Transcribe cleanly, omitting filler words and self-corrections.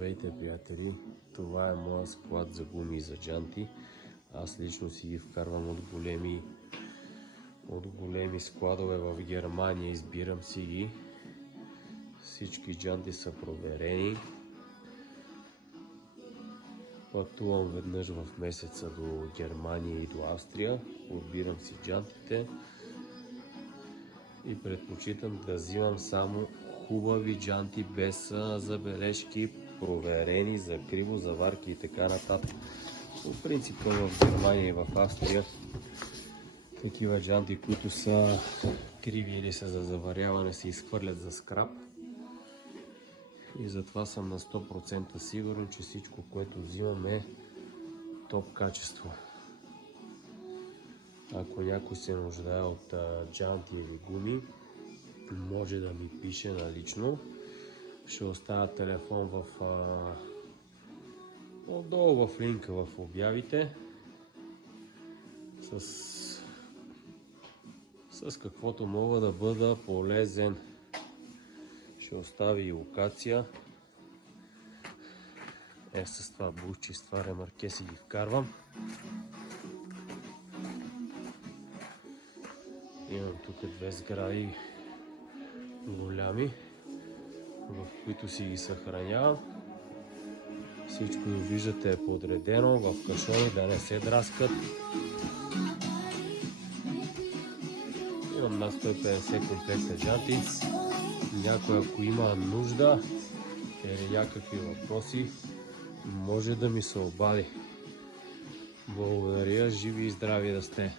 Здравейте, приятели! Това е моя склад за гуми и за джанти. Аз лично си ги вкарвам от големи складове в Германия. Избирам си ги. Всички джанти са проверени. Пътувам веднъж в месеца до Германия и до Австрия. Отбирам си джантите и предпочитам да взимам само хубави джанти без забележки, проверени за криво, заварки и така нататък. По принцип в Германия и в Австрия такива джанти, които са криви или са за заваряване, се изхвърлят за скрап. И затова съм на 100% сигурен, че всичко, което взимам, е топ качество. Ако някой се нуждае от джанти или гуми, може да ми пише налично. Ще оставя телефон отдолу в линка в обявите. С каквото мога да бъда полезен. Ще остави и локация. С това бушче, с това ремарке си ги вкарвам. Имам тук две сгради голями, в които си ги съхранявам. Всичко виждате е подредено в кашони, да не се драскат. Имам над 150 комплекта джанти. Някой, ако има нужда или някакви въпроси, може да ми се обади. Благодаря, живи и здрави да сте!